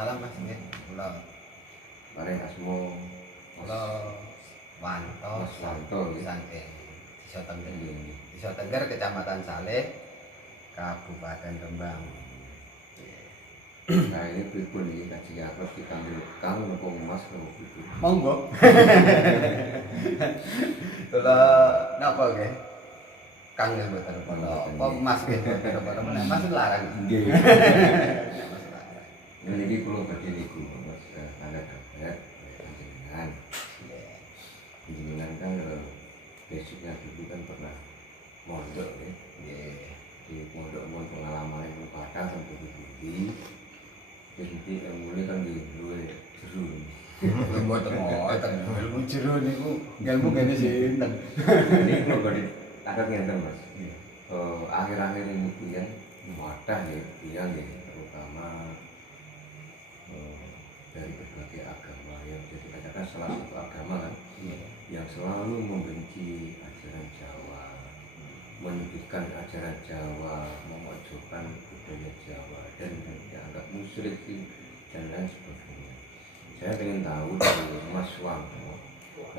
Waalaikumsalam Mas nggih. Kula Bareng asmo kula Wanto Mas Wanto nggih. saking Desa Tengger. Nggih. Desa Tengger Kecamatan Saleh, Kabupaten Rembang. Nah ini pripun iki kaji apa dipanggil Kang napa Mas napa pripun? Monggo. Kula napa nggih? Kang nggih mboten kula. Apa Mas nggih mboten apa Mas larang. Nggih. Mas larang. Ini kula badhe niku Mas tangga dapat panjenengan. Panjenengan kan basicnya dulu kan pernah mondok ya. Nggih. Di mondok mon pengalaman yang padang sampai di jadi ilmu kan di luwe seru. Mboten ngoten. Ilmu jero niku ilmu kene sinten. Ini kula badhe takut ngenten Mas. Akhir-akhir ini pian wadah ya, pian ya, terutama dari berbagai agama yang jadi katakan salah satu agama kan yang selalu membenci ajaran Jawa, menyudutkan ajaran Jawa, memojokkan budaya Jawa dan dianggap musyrik dan lain sebagainya. Saya ingin tahu dari Mas Wanto,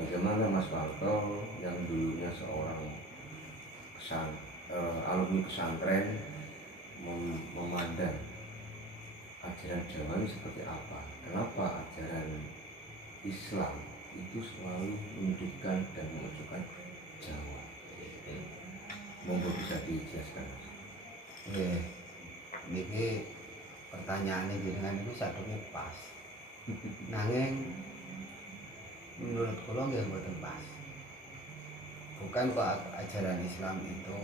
bagaimana Mas Wanto yang dulunya seorang alumni pesantren memandang ajaran Jawa ini seperti apa? Kenapa ajaran Islam itu selalu menyudutkan dan memojokkan Jawa? Monggo bisa dijelaskan. Nggih. Niki pertanyaane jenengan niku sadurunge pas. Nanging menurut kula nggih mboten pas. Bukan kok ajaran Islam itu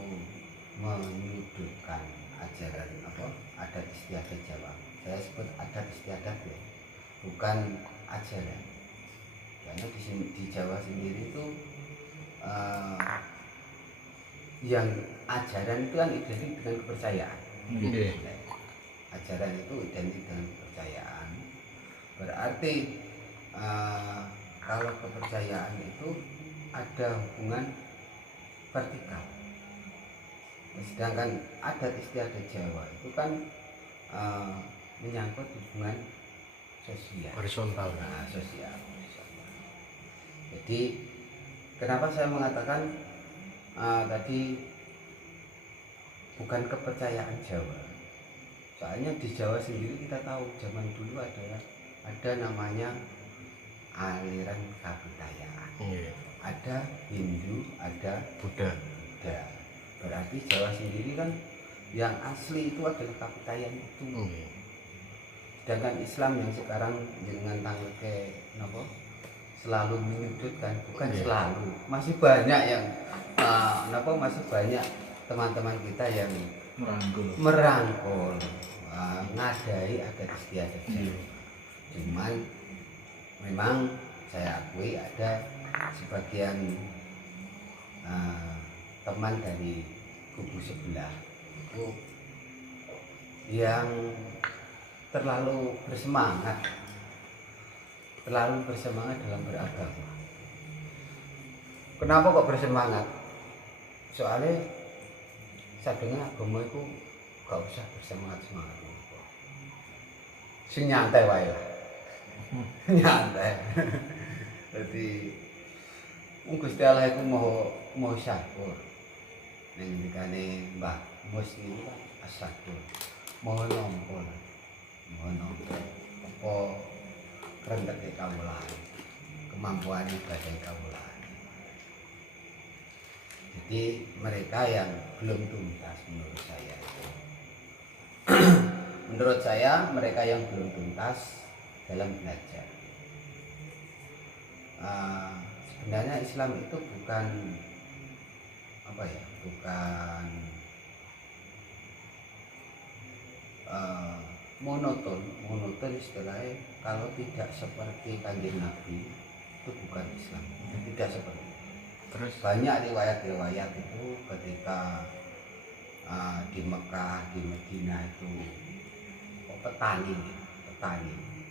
menyudutkan ajaran apa adat istiadat Jawa. Saya sebut adat istiadat ya, bukan ajaran. Karena di Jawa sendiri itu yang ajaran itu kan identik dengan kepercayaan. Ajaran itu identik dengan kepercayaan. Berarti kalau kepercayaan itu ada hubungan vertikal. Sedangkan adat istiadat Jawa itu kan menyangkut hubungan sosial. Horizontal. Nah, sosial. Jadi kenapa saya mengatakan tadi bukan kepercayaan Jawa. Soalnya di Jawa sendiri kita tahu zaman dulu ada namanya aliran kabudayaan. Ada Hindu, ada Buddha. Berarti Jawa sendiri kan yang asli itu adalah kabudayaan itu. Sedangkan Islam yang sekarang dengan tanggal ke napa selalu menyudutkan, bukan selalu, masih banyak yang masih banyak teman-teman kita yang merangkul ngadai adat istiadat Jawa. Cuman memang saya akui ada sebagian teman dari kubu sebelah itu yang terlalu bersemangat dalam beragama. Kenapa kok bersemangat? Soalnya sadurunge agama itu gak usah bersemangat. Sing nyantai wae lah. Nyantai. Jadi Gusti Allah iku mau syakur. Ning ngendikane Mbah Mus niku kan asyakur. Mohon ampun. Apa rendeke kawulan. Kemampuan ibadah kawulan. Jadi mereka yang belum tuntas menurut saya itu. Menurut saya mereka yang belum tuntas dalam belajar. Sebenarnya Islam itu bukan monoton istilahnya. Kalau tidak seperti Kanjeng Nabi itu bukan Islam, itu tidak seperti itu. Terus banyak riwayat itu ketika di Mekah, di Madinah itu petani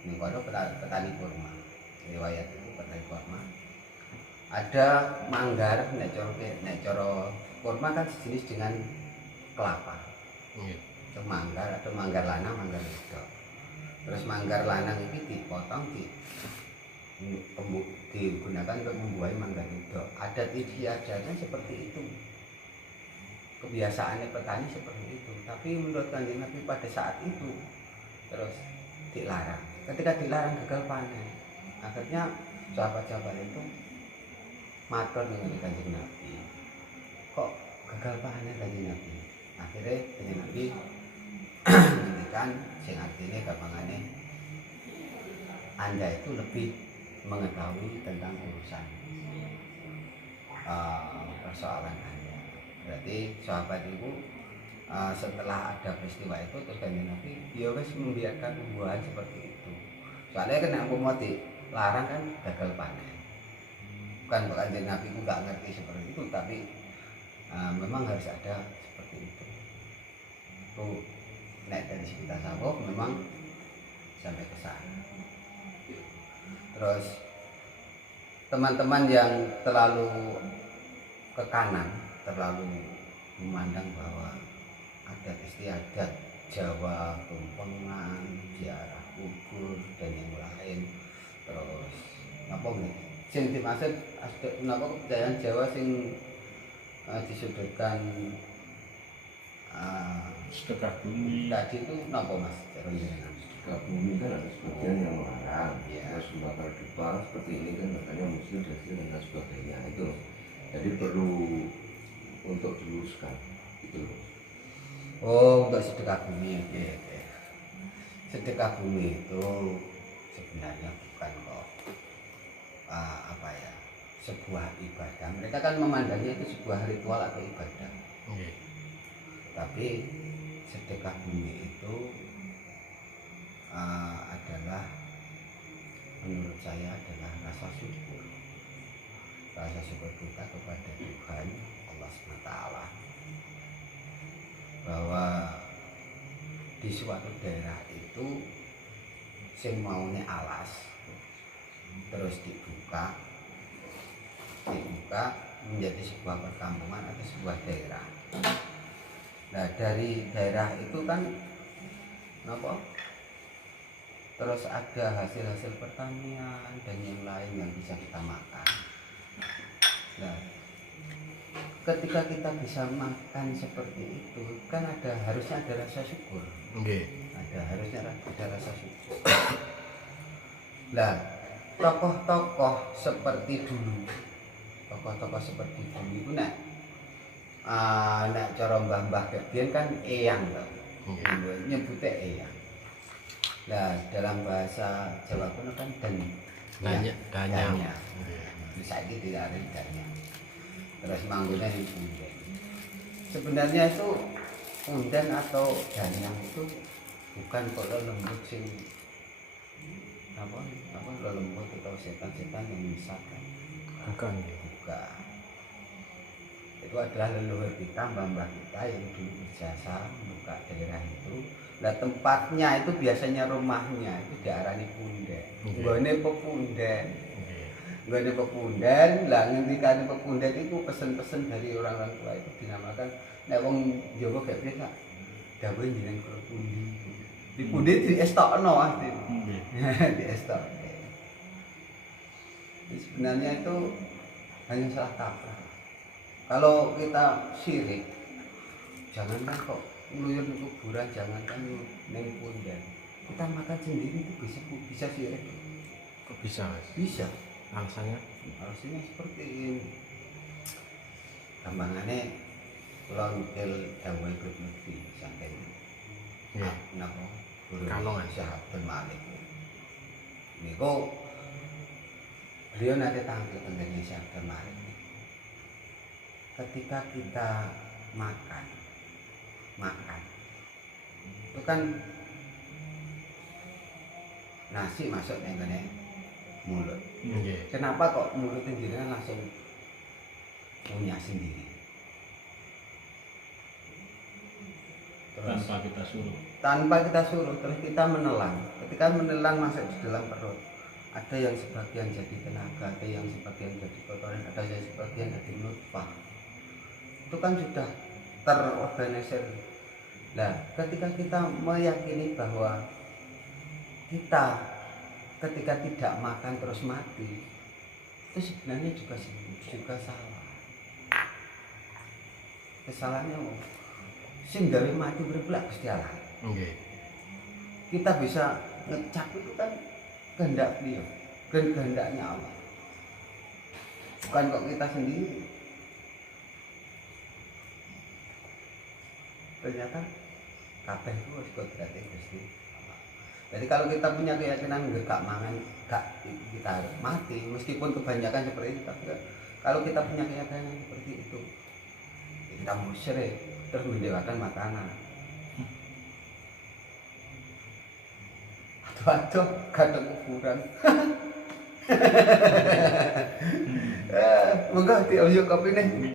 ini kalau petani kurma, riwayat itu petani kurma. Ada manggar, nek coro kurma kan sejenis dengan kelapa. Itu manggar, ada manggar lanang, manggar wedok. Terus manggar lanang ini dipotong digunakan untuk membuahi manggar itu. Adat istiadatnya seperti itu, kebiasaannya petani seperti itu. Tapi menurut Kanjeng Nabi pada saat itu terus dilarang. Ketika dilarang gagal panen, akhirnya sahabat-sahabat itu matur dengan Kanjeng Nabi, kok gagal panen Kanjeng Nabi? Akhirnya Kanjeng Nabi menghentikan sing artinya gampangannya Anda itu lebih mengetahui tentang urusan persoalan Anda. Berarti sahabat itu setelah ada peristiwa itu terus Kanjeng Nabi dia wis membiarkan pembuahan seperti itu. Soalnya kan aku mau dilarang kan gagal panen. Bukan Kanjeng Nabi itu nggak ngerti seperti itu, tapi memang harus ada seperti itu. Itu nek dari sekitar tasawuf memang sampai ke sana. Terus teman-teman yang terlalu ke kanan, terlalu memandang bahwa adat istiadat Jawa, tumpengan, ziarah kubur dan yang lain, terus apa nih? Sing dimaksud napa kepercayaan Jawa sing disudutkan sedekah bumi tadi itu napa Mas? Jenengan Sedekah bumi kan ada sebagian yang melarang, ya. terus membakar dupa seperti ini kan katanya muslim dan sebagainya itu. Jadi perlu untuk diluruskan itu. Oh, untuk sedekah bumi. Oke. Sedekah bumi itu sebenarnya bukan kok apa ya, sebuah ibadah. Mereka kan memandangnya itu sebuah ritual atau ibadah. Tapi sedekah bumi itu adalah, menurut saya adalah rasa syukur kita kepada Tuhan Allah SWT bahwa di suatu daerah itu sing maune alas terus dibuka menjadi sebuah perkampungan atau sebuah daerah. Nah dari daerah itu kan kenapa? Terus ada hasil-hasil pertanian dan yang lain yang bisa kita makan. Nah, ketika kita bisa makan seperti itu, kan harusnya ada rasa syukur. Harusnya ada rasa syukur. Nah, tokoh-tokoh seperti dulu itu nak cara mbah-mbah kebien kan eyang toh. Nyebutnya eyang. Nah, dalam bahasa Jawa kuno kan ganyang. Bisa tidak ada ganyang. Terus manggungnya di punden. Sebenarnya itu punden atau ganyang itu bukan kok lembut sing apa lembut atau setan-setan yang menyesatkan. Bukan. Itu adalah leluhur kita, mbah-mbah kita yang dulu berjasa membuka daerah itu. Nah tempatnya itu biasanya rumahnya itu diarani punden. Nggone pepunden. Lah ngendikane pepunden itu pesen-pesen dari orang-orang tua itu dinamakan nek wong Jawa gak piye Kak. Dawuh jeneng karo pundi. Di pundi diestokno asline. Di estok. Sebenarnya itu hanya salah kaprah. Kalau kita syirik, jangankan kok ngeluyur di kuburan, jangankan neng punden, kita makan sendiri itu bisa syirik. Kok bisa Mas? Bisa. Alasannya seperti ini. Gampangannya kalau ngukil dawuh Ibnu Mufti sampai napa guru Syekh Abdul Malik. Niku beliau nanti tampil tentang Syekh Abdul Malik. Ketika kita makan itu kan nasi masuk dengan mulut. Kenapa kok mulut jenengan langsung punya sendiri? Terus, tanpa kita suruh terus kita menelan. Ketika menelan masuk di dalam perut, ada yang sebagian jadi tenaga, ada yang sebagian jadi kotoran, ada yang sebagian jadi nutfah. Itu kan sudah terorganisir. Nah, ketika kita meyakini bahwa kita ketika tidak makan terus mati itu sebenarnya juga salah. Kesalahannya sing gawe mati berpelak Gusti Allah. Nggih. Kita bisa ngecap itu kan kehendak Beliau, kehendaknya Allah. Bukan kok kita sendiri. Ternyata kabeh itu harus kodrate Gusti Allah. Jadi kalau kita punya keyakinan gak mangan, kita harus mati meskipun kebanyakan seperti itu. Tapi kalau kita punya keyakinan seperti itu, kita musyrik terus mendewakan makanan. Aduh, kadang kuburan. Moga dialih kopi nih.